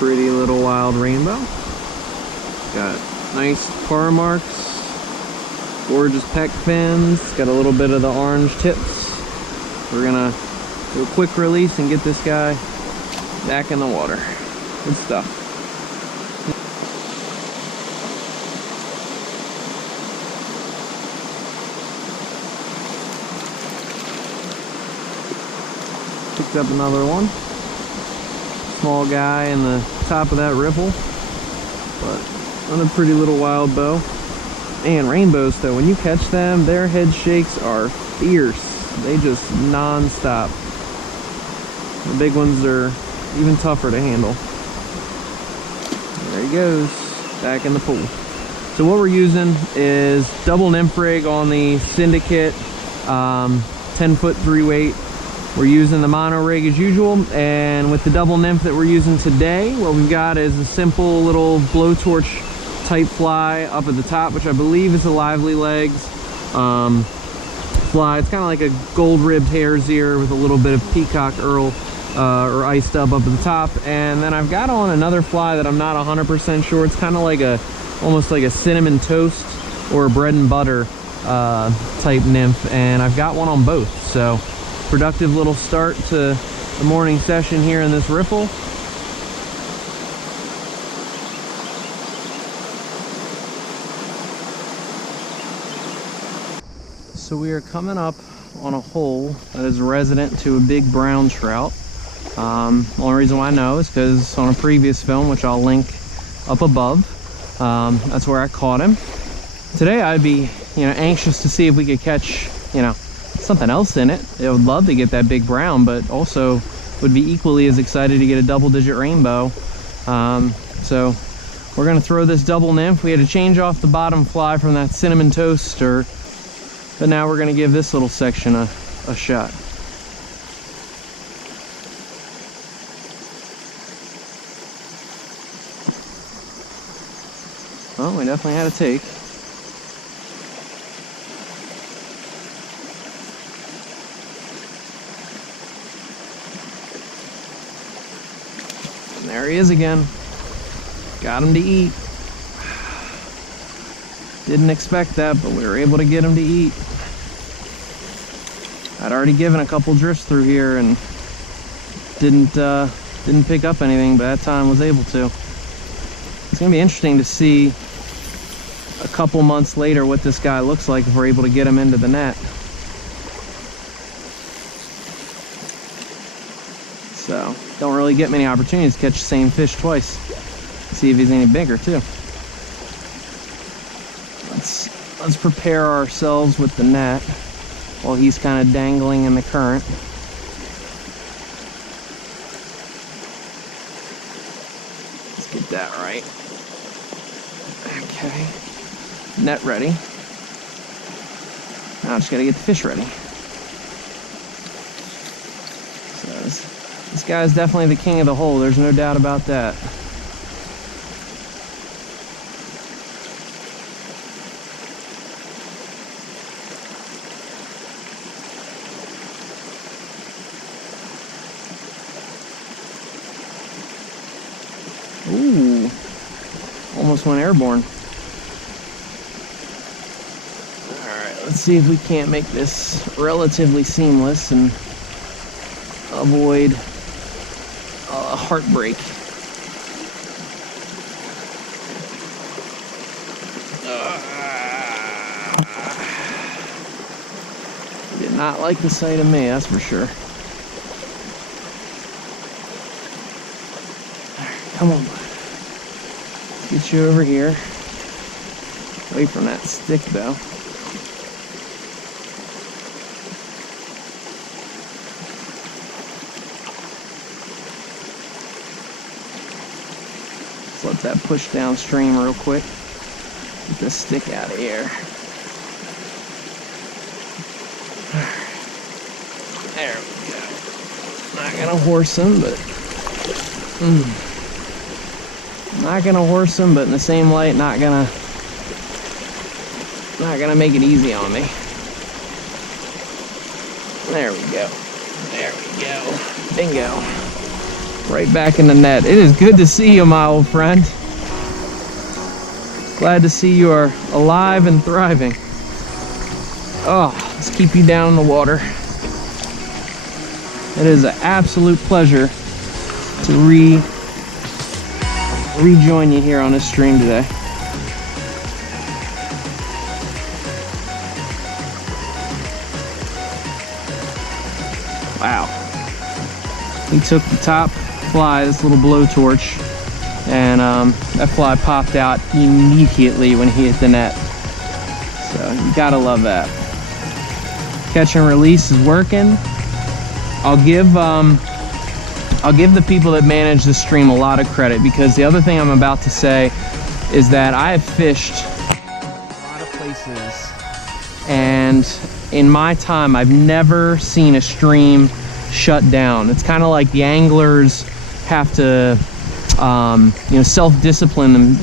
pretty little wild rainbow. Got nice bar marks, gorgeous pec fins, got a little bit of the orange tips. We're gonna do a quick release and get this guy back in the water. Good stuff. Picked up another one. Small guy in the top of that ripple, but another pretty little wild bow. Man, rainbows though, when you catch them, their head shakes are fierce. They just non-stop. The big ones are even tougher to handle. There he goes, back in the pool. So what we're using is double nymph rig on the Syndicate 10-foot 3-weight. We're using the mono rig as usual, and with the double nymph that we're using today, what we've got is a simple little blowtorch type fly up at the top, which I believe is a Lively Legs fly. It's kind of like a gold-ribbed hare's ear with a little bit of peacock earl or ice dub up at the top. And then I've got on another fly that I'm not 100% sure. It's kind of like almost like a cinnamon toast or a bread and butter type nymph, and I've got one on both. So productive little start to the morning session here in this riffle. So we are coming up on a hole that is resident to a big brown trout. Only reason why I know is because on a previous film, which I'll link up above, that's where I caught him. Today I'd be, anxious to see if we could catch, something else in it. I would love to get that big brown, but also would be equally as excited to get a double-digit rainbow. So we're gonna throw this double nymph. We had to change off the bottom fly from that cinnamon toaster, but now we're gonna give this little section a shot. Well, we definitely had a take. And there he is again. Got him to eat. Didn't expect that, but we were able to get him to eat. I'd already given a couple drifts through here and didn't pick up anything, but that time was able to. It's gonna be interesting to see a couple months later what this guy looks like if we're able to get him into the net. So don't really get many opportunities to catch the same fish twice. See if he's any bigger too. Let's prepare ourselves with the net while he's kind of dangling in the current. Let's get that right. Okay. Net ready. Now I just gotta get the fish ready. So this guy's definitely the king of the hole, there's no doubt about that. Ooh, almost went airborne. Alright, let's see if we can't make this relatively seamless and avoid a heartbreak. Did not like the sight of me, that's for sure. Come on, bud. Get you over here. Away from that stick, though. Let's let that push downstream real quick. Get this stick out of here. There we go. Not gonna horse him, but not gonna horse him, but in the same light, not gonna make it easy on me. There we go. There we go. Bingo. right back in the net. It is good to see you, my old friend. Glad to see you are alive and thriving. Oh, let's keep you down in the water. It is an absolute pleasure to rejoin you here on this stream today. Wow. We took the top fly, this little blowtorch, and that fly popped out immediately when he hit the net. So you gotta love that. Catch and release is working. I'll give the people that manage the stream a lot of credit, because the other thing I'm about to say is that I have fished a lot of places, and in my time I've never seen a stream shut down. It's kind of like the anglers have to self-discipline them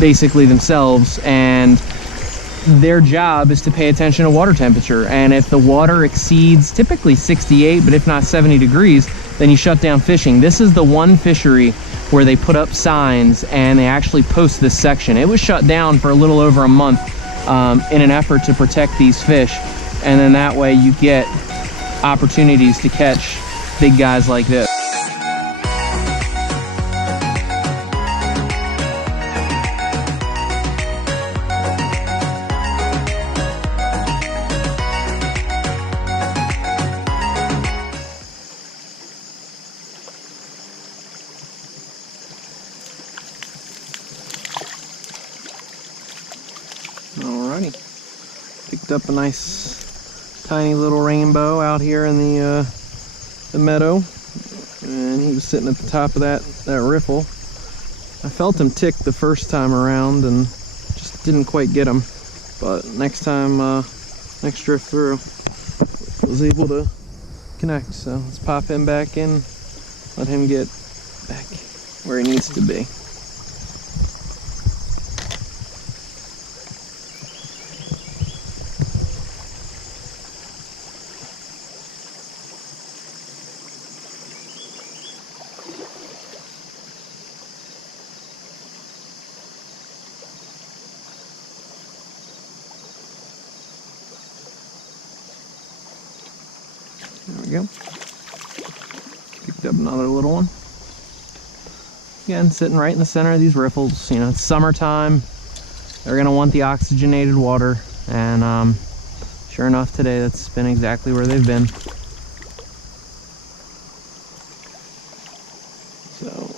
basically themselves, and their job is to pay attention to water temperature. And if the water exceeds typically 68, but if not 70 degrees, then you shut down fishing. This is the one fishery where they put up signs and they actually post this section. It was shut down for a little over a month in an effort to protect these fish, and then that way you get opportunities to catch big guys like this. Alrighty, picked up a nice tiny little rainbow out here in the meadow, and he was sitting at the top of that riffle. I felt him tick the first time around and just didn't quite get him, but next time, next drift through, was able to connect. So let's pop him back in, let him get back where he needs to be. There we go. Picked up another little one. Again, sitting right in the center of these riffles. You know, it's summertime. They're gonna want the oxygenated water, and sure enough, today that's been exactly where they've been. So.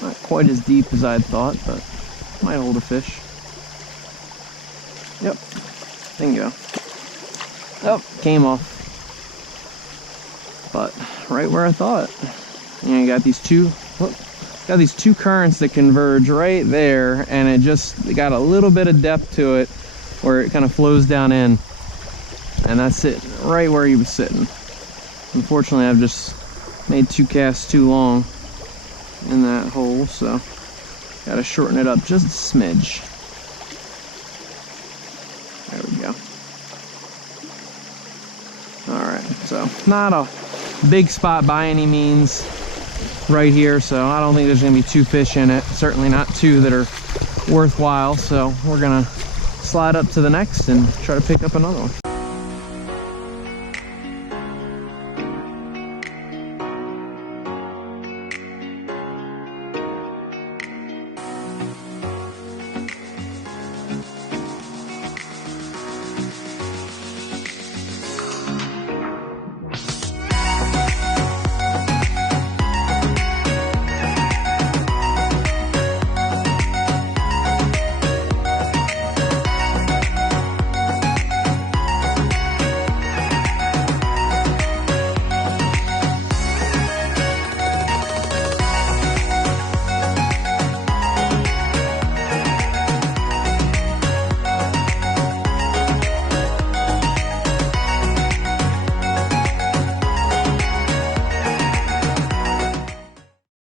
Not quite as deep as I'd thought, but might hold a fish. Yep, bingo. Oh, came off. But right where I thought. You know, you got these two currents that converge right there, and it got a little bit of depth to it where it kind of flows down in. And that's it, right where he was sitting. Unfortunately, I've just made 2 casts too long in that hole, so gotta shorten it up just a smidge. There we go. Alright, so not a big spot by any means right here, so I don't think there's gonna be 2 fish in it, certainly not 2 that are worthwhile, so we're gonna slide up to the next and try to pick up another one.